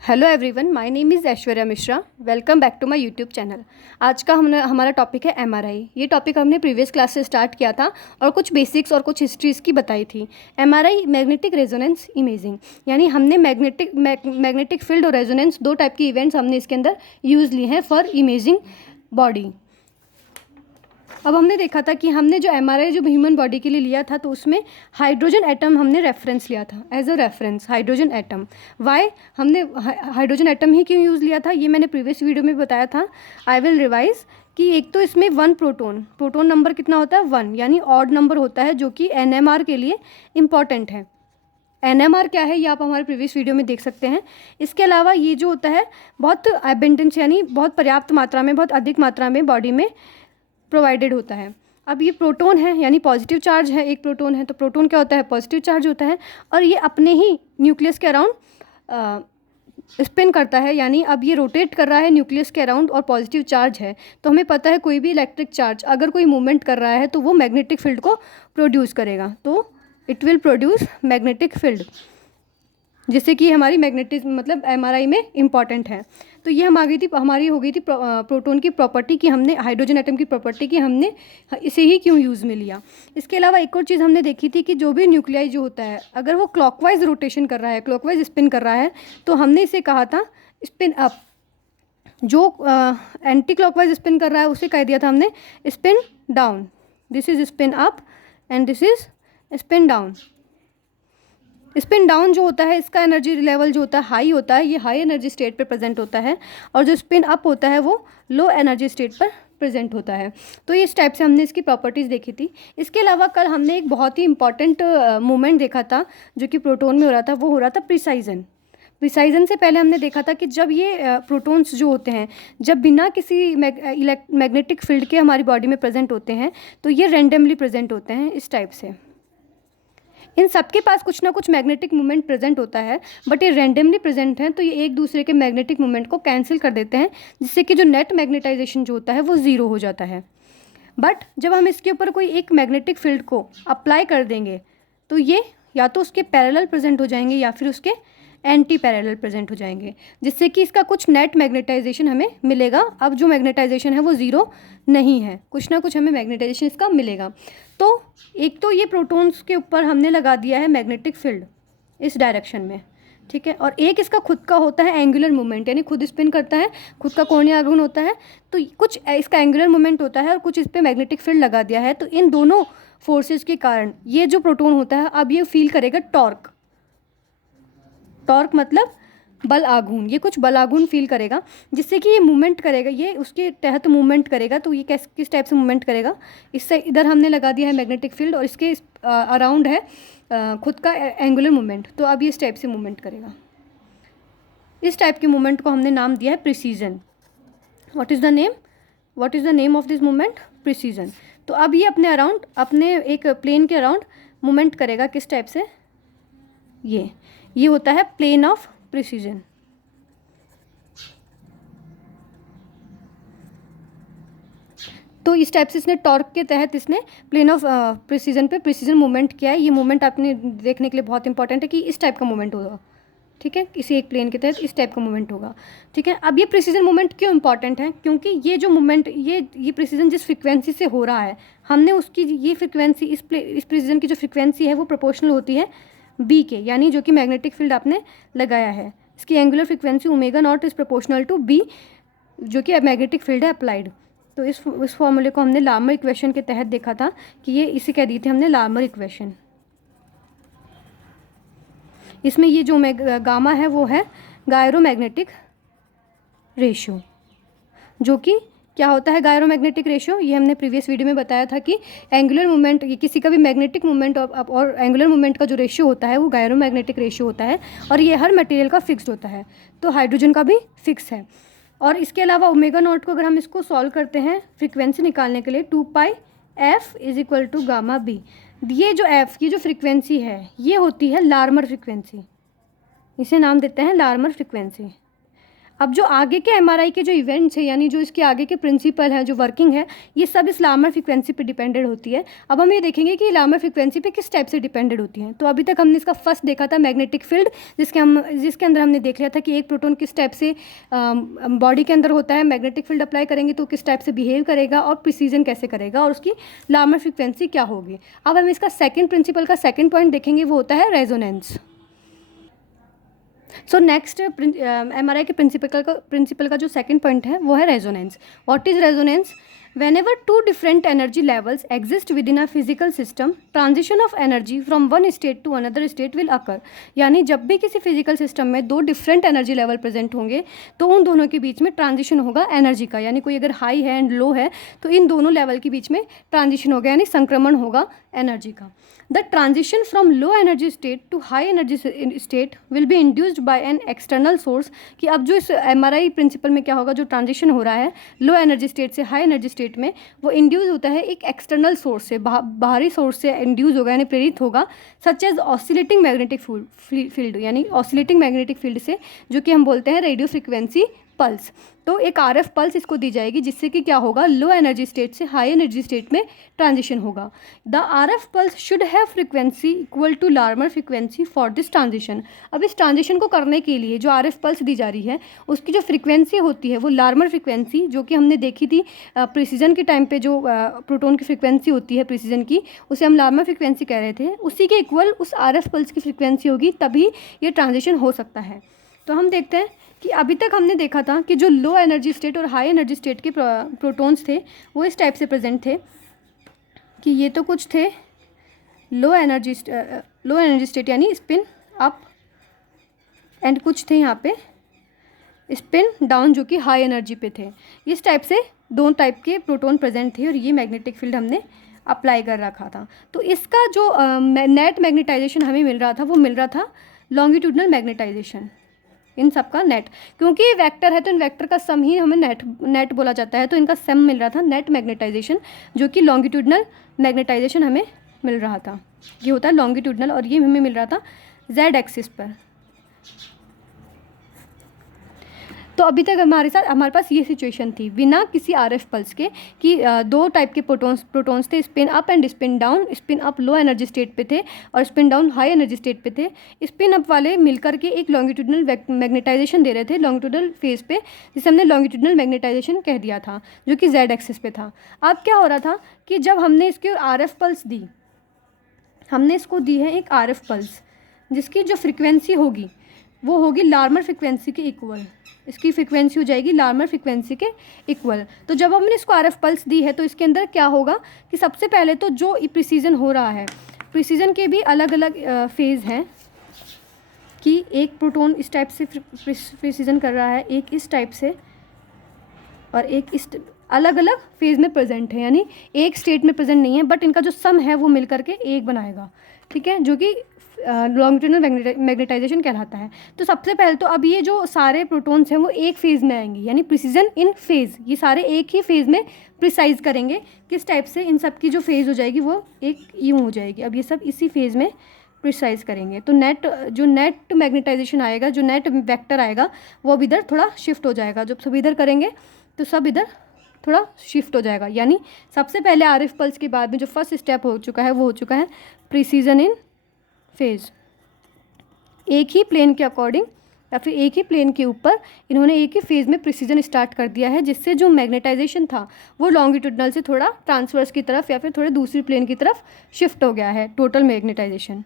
Hello everyone, my name is Aishwarya Mishra. Welcome back to my YouTube channel. आज का हमारा topic है एमआरआई। ये टॉपिक हमने प्रीवियस क्लास से स्टार्ट किया था और कुछ बेसिक्स और कुछ हिस्ट्रीज़ की बताई थी। एमआरआई मैग्नेटिक रेजोनेंस इमेजिंग, यानी हमने मैग्नेटिक फील्ड और रेजोनेंस दो टाइप की इवेंट्स हमने इसके अंदर यूज़ लिए हैं फॉर इमेजिंग बॉडी। अब हमने देखा था कि हमने जो एमआरआई जो ह्यूमन बॉडी के लिए लिया था तो उसमें हाइड्रोजन एटम हमने रेफरेंस लिया था as a reference, hydrogen atom. Why हमने हाइड्रोजन एटम ही क्यों यूज़ लिया था ये मैंने प्रीवियस वीडियो में बताया था। आई विल रिवाइज कि एक तो इसमें वन प्रोटोन नंबर कितना होता है 1, यानी ऑड नंबर होता है जो कि एनएमआर के लिए इम्पॉर्टेंट है। एनएमआर क्या है ये आप हमारे प्रीवियस वीडियो में देख सकते हैं। इसके अलावा ये जो होता है बहुत एबेंडेंस, यानी बहुत पर्याप्त मात्रा में, बहुत अधिक मात्रा में बॉडी में प्रोवाइडेड होता है। अब ये प्रोटोन है यानी पॉजिटिव चार्ज है, एक प्रोटोन है तो प्रोटोन क्या होता है, पॉजिटिव चार्ज होता है और ये अपने ही न्यूक्लियस के अराउंड स्पिन करता है, यानी अब ये रोटेट कर रहा है न्यूक्लियस के अराउंड और पॉजिटिव चार्ज है। तो हमें पता है कोई भी इलेक्ट्रिक चार्ज अगर कोई मूवमेंट कर रहा है तो वो मैग्नेटिक फील्ड को प्रोड्यूस करेगा, तो it will produce magnetic field, जिससे कि हमारी मैग्नेटिज्म मतलब एमआरआई में इम्पॉर्टेंट है। तो ये हमारी हो गई थी प्रोटोन की प्रॉपर्टी की, हमने हाइड्रोजन एटम की प्रॉपर्टी की हमने इसे ही क्यों यूज़ में लिया। इसके अलावा एक और चीज़ हमने देखी थी कि जो भी न्यूक्लियाई जो होता है अगर वो क्लॉकवाइज रोटेशन कर रहा है, क्लॉकवाइज स्पिन कर रहा है, तो हमने इसे कहा था स्पिन अप। जो एंटी क्लॉकवाइज स्पिन कर रहा है उसे कह दिया था हमने spin down. This is spin up and this is spin down. Spin down जो होता है इसका एनर्जी लेवल जो होता है हाई होता है, ये हाई एनर्जी स्टेट पर प्रेजेंट होता है, और जो स्पिन अप होता है वो लो एनर्जी स्टेट पर प्रेजेंट होता है। तो इस टाइप से हमने इसकी प्रॉपर्टीज़ देखी थी। इसके अलावा कल हमने एक बहुत ही इंपॉर्टेंट मूवमेंट देखा था जो कि प्रोटोन में हो रहा था, वो हो रहा था प्रिसाइजन। प्रिसाइजन से पहले हमने देखा था कि जब ये प्रोटॉन्स जो होते हैं जब बिना किसी मैग्नेटिक फील्ड के हमारी बॉडी में प्रेजेंट होते हैं तो ये रैंडमली प्रेजेंट होते हैं इस टाइप से। इन सबके पास कुछ ना कुछ मैग्नेटिक मूवमेंट प्रेजेंट होता है, बट ये रैंडमली प्रेजेंट हैं तो ये एक दूसरे के मैग्नेटिक मूवमेंट को कैंसिल कर देते हैं, जिससे कि जो नेट मैग्नेटाइजेशन जो होता है वो ज़ीरो हो जाता है। बट जब हम इसके ऊपर कोई एक मैग्नेटिक फील्ड को अप्लाई कर देंगे तो ये या तो उसके पैरेलल प्रेजेंट हो जाएंगे या फिर उसके एंटी पैरेलल प्रेजेंट हो जाएंगे, जिससे कि इसका कुछ नेट मैग्नेटाइजेशन हमें मिलेगा। अब जो मैग्नेटाइजेशन है वो ज़ीरो नहीं है, कुछ ना कुछ हमें मैग्नेटाइजेशन इसका मिलेगा। तो एक तो ये प्रोटॉन्स के ऊपर हमने लगा दिया है मैग्नेटिक फील्ड इस डायरेक्शन में, ठीक है, और एक इसका खुद का होता है एंगुलर मूवमेंट, यानी खुद स्पिन करता है, खुद का कोणीय आघूर्ण होता है, तो कुछ इसका एंगुलर मूवमेंट होता है और कुछ इस पर मैग्नेटिक फील्ड लगा दिया है। तो इन दोनों फोर्सेस के कारण ये जो प्रोटॉन होता है अब ये फील करेगा टॉर्क। टॉर्क मतलब बल आघूर्ण, ये कुछ बल आघूर्ण फील करेगा, जिससे कि ये मूवमेंट करेगा, ये उसके तहत मूवमेंट करेगा। तो ये किस टाइप से मूवमेंट करेगा, इससे इधर हमने लगा दिया है मैग्नेटिक फील्ड और इसके अराउंड है खुद का एंगुलर मूवमेंट, तो अब ये इस टाइप से मूवमेंट करेगा। इस टाइप के मूवमेंट को हमने नाम दिया है precision. What is the name of this movement, precision. तो अब ये अपने अराउंड, अपने एक प्लेन के अराउंड मूवमेंट करेगा, किस टाइप से, ये होता है प्लेन ऑफ प्रिसीजन। तो इस टाइप से इसने टॉर्क के तहत इसने प्लेन ऑफ प्रिसीजन पे प्रिसीजन मूवमेंट किया है। ये मूवमेंट आपने देखने के लिए बहुत इंपॉर्टेंट है कि इस टाइप का मूवमेंट होगा, ठीक है, किसी एक प्लेन के तहत इस टाइप का मूवमेंट होगा, ठीक है। अब ये प्रिसीजन मूवमेंट क्यों इंपॉर्टेंट है, क्योंकि ये जो मूवमेंट ये प्रिसीजन जिस फ्रिक्वेंसी से हो रहा है हमने उसकी ये फ्रिक्वेंसी इस प्रिसीजन की जो फ्रिक्वेंसी है वो प्रोपोर्शनल होती है बी के, यानी जो कि मैग्नेटिक फील्ड आपने लगाया है, इसकी angular frequency omega naught is proportional to B, जो कि मैग्नेटिक फील्ड है अप्लाइड। तो इस फॉर्मूले को हमने लार्मर इक्वेशन के तहत देखा था कि ये इसे कह दी थी हमने लार्मर इक्वेशन। इसमें ये जो गामा है वो है गायरोमैग्नेटिक रेशियो, जो कि क्या होता है गायरोमैग्नेटिक रेशियो, ये हमने प्रीवियस वीडियो में बताया था कि एंगुलर मूवमेंट, ये किसी का भी मैग्नेटिक मूवमेंट और एंगुलर मूवमेंट का जो रेशियो होता है वो गायरोमैग्नेटिक रेशियो होता है, और ये हर मटेरियल का फिक्स्ड होता है, तो हाइड्रोजन का भी फिक्स है। और इसके अलावा ओमेगा नॉट को अगर हम इसको सॉल्व करते हैं फ्रीक्वेंसी निकालने के लिए 2πf is equal to gamma B, ये जो एफ, ये जो फ्रीक्वेंसी है ये होती है लार्मर फ्रीक्वेंसी, इसे नाम देते हैं लार्मर फ्रीक्वेंसी। अब जो आगे के एमआरआई के जो इवेंट्स हैं, यानी जो इसके आगे के प्रिंसिपल है, जो वर्किंग है, ये सब इस लार्मर फ्रीक्वेंसी पे डिपेंडेड होती है। अब हम ये देखेंगे कि लार्मर फ्रीक्वेंसी पे किस टाइप से डिपेंडेड होती है। तो अभी तक हमने इसका फर्स्ट देखा था मैग्नेटिक फील्ड, जिसके अंदर हमने देख लिया था कि एक प्रोटॉन किस टाइप से बॉडी के अंदर होता है, मैग्नेटिक फील्ड अप्लाई करेंगे तो किस टाइप से बिहेव करेगा और प्रिसीजन कैसे करेगा और उसकी लार्मर फ्रीक्वेंसी क्या होगी। अब हम इसका सेकेंड प्रिंसिपल का सेकेंड पॉइंट देखेंगे, वो होता है रेजोनेंस। सो नेक्स्ट एमआरआई के प्रिंसिपल का जो सेकंड पॉइंट है वो है resonance. What is resonance? whenever two different energy levels exist within a physical system, transition of energy from one state to another state will occur। यानी जब भी किसी फिजिकल सिस्टम में दो डिफरेंट एनर्जी लेवल प्रेजेंट होंगे तो उन दोनों के बीच में ट्रांजिशन होगा एनर्जी का। यानी कोई अगर हाई है एंड लो है तो इन दोनों लेवल के बीच में ट्रांजिशन होगा, यानी संक्रमण होगा एनर्जी का। The transition from low energy state to high energy state will be induced by an external source. कि अब जो इस एमआरआई प्रिंसिपल में क्या होगा, जो ट्रांजिशन हो रहा है लो एनर्जी स्टेट से हाई एनर्जी स्टेट में, वो इंड्यूस होता है एक एक्सटर्नल सोर्स से, बाहरी सोर्स से इंड्यूस होगा यानी प्रेरित होगा, such as oscillating magnetic field, यानी ऑसिलेटिंग मैग्नेटिक फील्ड से, जो कि हम बोलते हैं रेडियो फ्रिक्वेंसी पल्स। तो एक आरएफ पल्स इसको दी जाएगी जिससे कि क्या होगा, लो एनर्जी स्टेट से हाई एनर्जी स्टेट में ट्रांजिशन होगा। The RF pulse should have frequency equal to Larmor frequency for this transition. अब इस ट्रांजिशन को करने के लिए जो आरएफ पल्स दी जा रही है उसकी जो फ्रिक्वेंसी होती है वो लार्मर फ्रिक्वेंसी, जो कि हमने देखी थी प्रिसीजन के टाइम पे, जो प्रोटॉन की फ्रिक्वेंसी होती है प्रिसीजन की, उसे हम लार्मर फ्रिक्वेंसी कह रहे थे, उसी के इक्वल उस आरएफ पल्स की फ्रिक्वेंसी होगी, तभी ये ट्रांजिशन हो सकता है। तो हम देखते हैं कि अभी तक हमने देखा था कि जो लो एनर्जी स्टेट और हाई एनर्जी स्टेट के प्रोटॉन्स थे वो इस टाइप से प्रेजेंट थे कि ये तो कुछ थे लो एनर्जी स्टेट यानी स्पिन अप, एंड कुछ थे यहाँ पे स्पिन डाउन जो कि हाई एनर्जी पे थे। इस टाइप से दो टाइप के प्रोटॉन प्रेजेंट थे और ये मैग्नेटिक फील्ड हमने अप्लाई कर रखा था। तो इसका जो नेट मैग्नेटाइजेशन हमें मिल रहा था वो मिल रहा था लॉन्गिट्यूडनल मैग्नेटाइजेशन, इन सब का नेट, क्योंकि ये वेक्टर है तो इन वेक्टर का सम ही हमें नेट बोला जाता है। तो इनका सम मिल रहा था नेट मैग्नेटाइजेशन, जो कि लॉन्गिट्यूडनल मैग्नेटाइजेशन हमें मिल रहा था। ये होता है लॉन्गिट्यूडनल और ये हमें मिल रहा था जेड एक्सिस पर। तो अभी तक हमारे पास ये सिचुएशन थी बिना किसी आरएफ पल्स के कि दो टाइप के प्रोटॉन्स थे, spin up and spin down. Spin up low energy state पे थे और spin down high energy state पे थे। स्पिन अप वाले मिलकर के एक लॉन्गिट्यूडनल मैग्नेटाइजेशन दे रहे थे लॉन्गिट्यूडनल फेज पे, जिसे हमने लॉन्गिट्यूडनल मैग्नेटाइजेशन कह दिया था, जो कि जेड एक्सिस पे था। अब क्या हो रहा था कि जब हमने इसकी आरएफ पल्स दी, हमने इसको दी है एक आरएफ पल्स जिसकी जो फ्रिक्वेंसी होगी वो होगी लार्मर फ्रिक्वेंसी के इक्वल। इसकी फ्रिक्वेंसी हो जाएगी लार्मर फ्रिक्वेंसी के इक्वल। तो जब हमने इसको आरएफ पल्स दी है तो इसके अंदर क्या होगा कि सबसे पहले तो जो प्रिसीजन हो रहा है, प्रिसीजन के भी अलग अलग फेज़ हैं कि एक प्रोटॉन इस टाइप से प्रिसीजन कर रहा है, एक इस टाइप से और एक इस, अलग अलग फेज़ में प्रेजेंट है, यानी एक स्टेट में प्रेजेंट नहीं है, बट इनका जो सम है वो मिल करके एक बनाएगा, ठीक है, जो कि लॉन्गिट्यूडनल मैग्नेटाइजेशन कहलाता है। तो सबसे पहले तो अब ये जो सारे प्रोटॉन्स हैं वो एक फेज़ में आएंगे, यानी प्रिसीजन इन फेज़, ये सारे एक ही फेज़ में प्रिसाइज करेंगे। किस टाइप से, इन सब की जो फेज़ हो जाएगी वो एक यूँ हो जाएगी। अब ये सब इसी फेज़ में प्रिसाइज करेंगे तो नेट मैग्नेटाइजेशन आएगा, जो नेट वेक्टर आएगा वो अब इधर थोड़ा शिफ्ट हो जाएगा। जब सब इधर करेंगे तो सब इधर थोड़ा शिफ्ट हो जाएगा, यानी सबसे पहले आरएफ पल्स के बाद में जो फर्स्ट स्टेप हो चुका है वो हो चुका है प्रिसीजन इन फेज। एक ही प्लेन के अकॉर्डिंग या फिर एक ही प्लेन के ऊपर इन्होंने एक ही फेज़ में प्रिसीजन स्टार्ट कर दिया है, जिससे जो मैग्नेटाइजेशन था वो लॉन्गिट्यूडनल से थोड़ा ट्रांसवर्स की तरफ या फिर थोड़े दूसरी प्लेन की तरफ शिफ्ट हो गया है, टोटल मैग्नेटाइजेशन,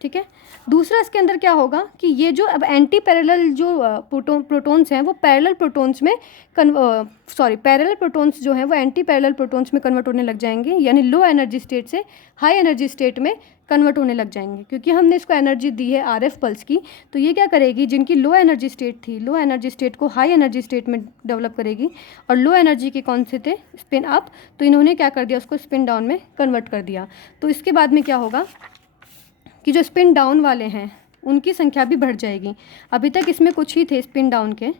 ठीक है। दूसरा इसके अंदर क्या होगा कि ये जो अब एंटी पैरेलल जो प्रोटॉन्स हैं वो पैरेलल प्रोटॉन्स में पैरेलल प्रोटॉन्स जो हैं वो एंटी पैरेलल प्रोटॉन्स में कन्वर्ट होने लग जाएंगे, यानी लो एनर्जी स्टेट से हाई एनर्जी स्टेट में कन्वर्ट होने लग जाएंगे, क्योंकि हमने इसको एनर्जी दी है आरएफ पल्स की। तो ये क्या करेगी, जिनकी लो एनर्जी स्टेट थी, लो एनर्जी स्टेट को हाई एनर्जी स्टेट में डेवलप करेगी, और लो एनर्जी के कौन से थे, स्पिन अप, तो इन्होंने क्या कर दिया, उसको स्पिन डाउन में कन्वर्ट कर दिया। तो इसके बाद में क्या होगा कि जो स्पिन डाउन वाले हैं उनकी संख्या भी बढ़ जाएगी। अभी तक इसमें कुछ ही थे स्पिन डाउन के,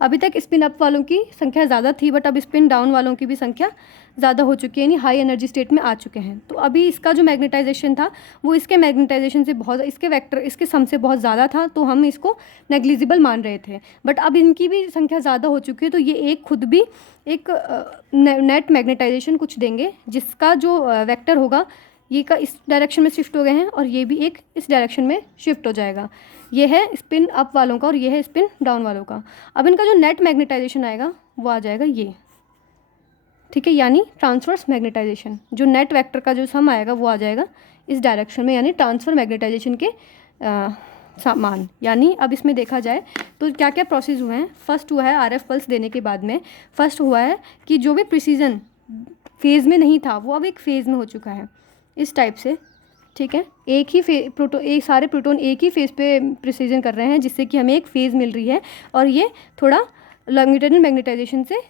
अभी तक स्पिन अप वालों की संख्या ज़्यादा थी, बट अब स्पिन डाउन वालों की भी संख्या ज़्यादा हो चुकी है, यानी हाई एनर्जी स्टेट में आ चुके हैं। तो अभी इसका जो मैग्नेटाइजेशन था वो इसके मैग्नेटाइजेशन से बहुत, इसके वेक्टर, इसके सम से बहुत ज़्यादा था, तो हम इसको नेग्लिजिबल मान रहे थे। बट अब इनकी भी संख्या ज़्यादा हो चुकी है, तो ये एक खुद भी एक नेट मैग्नेटाइजेशन कुछ देंगे, जिसका जो वेक्टर होगा ये का इस डायरेक्शन में शिफ्ट हो गए हैं और ये भी एक इस डायरेक्शन में शिफ्ट हो जाएगा। ये है स्पिन अप वालों का और ये है स्पिन डाउन वालों का। अब इनका जो नेट मैग्नेटाइजेशन आएगा वो आ जाएगा ये, ठीक है, यानी ट्रांसवर्स मैग्नेटाइजेशन। जो नेट वेक्टर का जो सम आएगा वो आ जाएगा इस डायरेक्शन में, यानी ट्रांसफर मैग्नेटाइजेशन के मान। यानी अब इसमें देखा जाए तो क्या क्या प्रोसेस हुए हैं। फर्स्ट हुआ है आरएफ पल्स देने के बाद में, फर्स्ट हुआ है कि जो भी प्रिसीजन फेज़ में नहीं था वो अब एक फेज़ में हो चुका है इस टाइप से, ठीक है। एक ही एक सारे प्रोटॉन एक ही फेज़ पे प्रिसीजन कर रहे हैं, जिससे कि हमें एक फेज़ मिल रही है और ये थोड़ा लॉन्गिट्यूडनल मैग्नेटाइजेशन से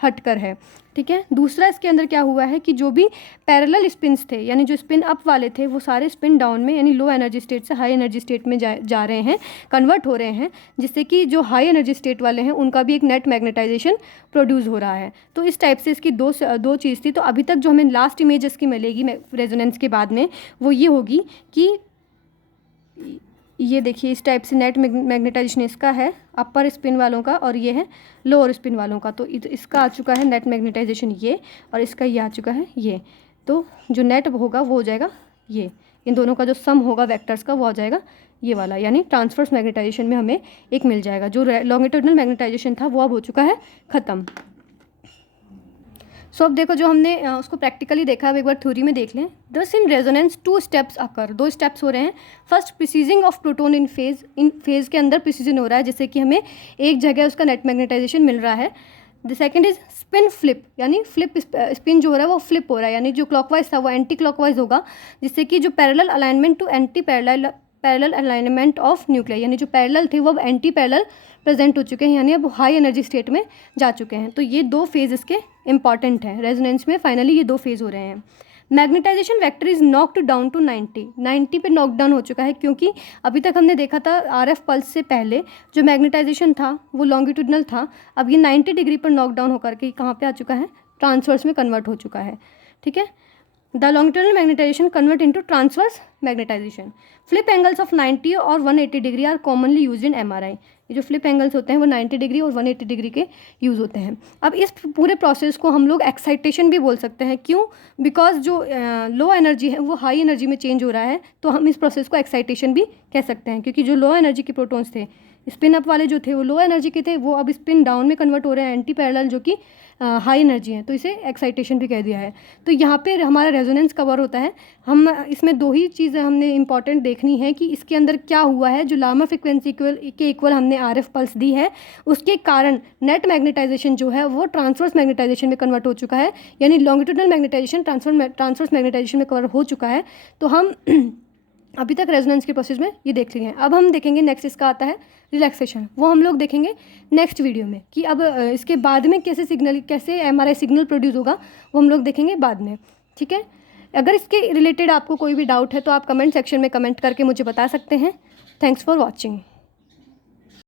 हटकर है, ठीक है। दूसरा इसके अंदर क्या हुआ है कि जो भी पैरेलल स्पिन्स थे, यानी जो स्पिन अप वाले थे वो सारे स्पिन डाउन में, यानी लो एनर्जी स्टेट से हाई एनर्जी स्टेट में जा रहे हैं, कन्वर्ट हो रहे हैं, जिससे कि जो हाई एनर्जी स्टेट वाले हैं उनका भी एक नेट मैग्नेटाइजेशन प्रोड्यूस हो रहा है। तो इस टाइप से इसकी दो चीज़ थी। तो अभी तक जो हमें लास्ट इमेज इसकी मिलेगी रेजोनेंस के बाद में वो ये होगी कि ये देखिए इस टाइप से नेट मैग्नेटाइजेशन इसका है अपर स्पिन वालों का और ये है लोअर स्पिन वालों का। तो इसका आ चुका है नेट मैग्नेटाइजेशन ये, और इसका ये आ चुका है ये। तो जो नेट होगा वो हो जाएगा ये, इन दोनों का जो सम होगा वेक्टर्स का वो आ जाएगा ये वाला, यानी ट्रांसवर्स मैग्नेटाइजेशन में हमें एक मिल जाएगा। जो लॉन्गिट्यूडनल मैग्नेटाइजेशन था वो अब हो चुका है ख़त्म। सो अब देखो जो हमने उसको प्रैक्टिकली देखा, अब एक बार थ्योरी में देख लें। दस in resonance 2 steps occur, 2 steps हो रहे हैं। First precessing of proton in phase के अंदर प्रिसीजन हो रहा है, जिससे कि हमें एक जगह उसका नेट मैग्नेटाइजेशन मिल रहा है। The second is spin flip, यानी फ्लिप स्पिन जो हो रहा है वो फ्लिप हो रहा है, यानी जो क्लॉकवाइज था वो एंटी क्लॉकवाइज होगा, जिससे कि जो parallel alignment to anti parallel alignment of nuclear, यानी जो पैरेलल थे वो अब एंटी पैरेलल प्रेजेंट हो चुके हैं, यानी अब हाई एनर्जी स्टेट में जा चुके हैं। तो ये 2 फेज इसके इंपॉर्टेंट हैं रेजोनेंस में। फाइनली ये 2 फेज हो रहे हैं। Magnetisation vector is knocked down to 90 पे नॉक डाउन हो चुका है, क्योंकि अभी तक हमने देखा था आरएफ पल्स से पहले जो मैग्नेटाइजेशन था वो लॉन्गिट्यूडनल था। अब ये 90 डिग्री पर नॉक डाउन होकर के कहाँ पे आ चुका है, ट्रांसवर्स में कन्वर्ट हो चुका है, ठीक है। The longitudinal magnetisation convert into transverse magnetisation. Flip angles of 90 और 180 degree are commonly use in MRI. ये जो फ्लिप एंगल्स होते हैं वो 90 डिग्री और 180 डिग्री के यूज़ होते हैं। अब इस पूरे प्रोसेस को हम लोग एक्साइटेशन भी बोल सकते हैं। क्यों? बिकॉज जो लो एनर्जी है वो हाई एनर्जी में चेंज हो रहा है, तो हम इस प्रोसेस को एक्साइटेशन भी कह सकते हैं। क्योंकि जो लो एनर्जी के प्रोटॉन्स थे, स्पिन अप वाले जो थे वो लो एनर्जी के थे, वो अब स्पिन डाउन में कन्वर्ट हो रहे हैं एंटी पैरेलल जो कि हाई एनर्जी है, तो इसे एक्साइटेशन भी कह दिया है। तो यहाँ पे हमारा रेजोनेंस कवर होता है। हम इसमें 2 ही चीज़ें हमने इंपॉर्टेंट देखनी है कि इसके अंदर क्या हुआ है। जो लार्मर फ्रिक्वेंसी के इक्वल हमने आरएफ पल्स दी है, उसके कारण नेट मैग्नेटाइजेशन जो है वो ट्रांसवर्स मैग्नेटाइजेशन में कन्वर्ट हो चुका है, यानी लॉन्गिट्यूडनल मैग्नेटाइजेशन ट्रांसवर्स मैग्नेटाइजेशन में कन्वर्ट हो चुका है। तो हम अभी तक रेजोनेंस के प्रोसेस में ये देख लिए हैं। अब हम देखेंगे नेक्स्ट इसका आता है रिलैक्सेशन। वो हम लोग देखेंगे नेक्स्ट वीडियो में कि अब इसके बाद में कैसे एमआरआई सिग्नल प्रोड्यूस होगा, वो हम लोग देखेंगे बाद में, ठीक है। अगर इसके रिलेटेड आपको कोई भी डाउट है तो आप कमेंट सेक्शन में कमेंट करके मुझे बता सकते हैं। Thanks for watching.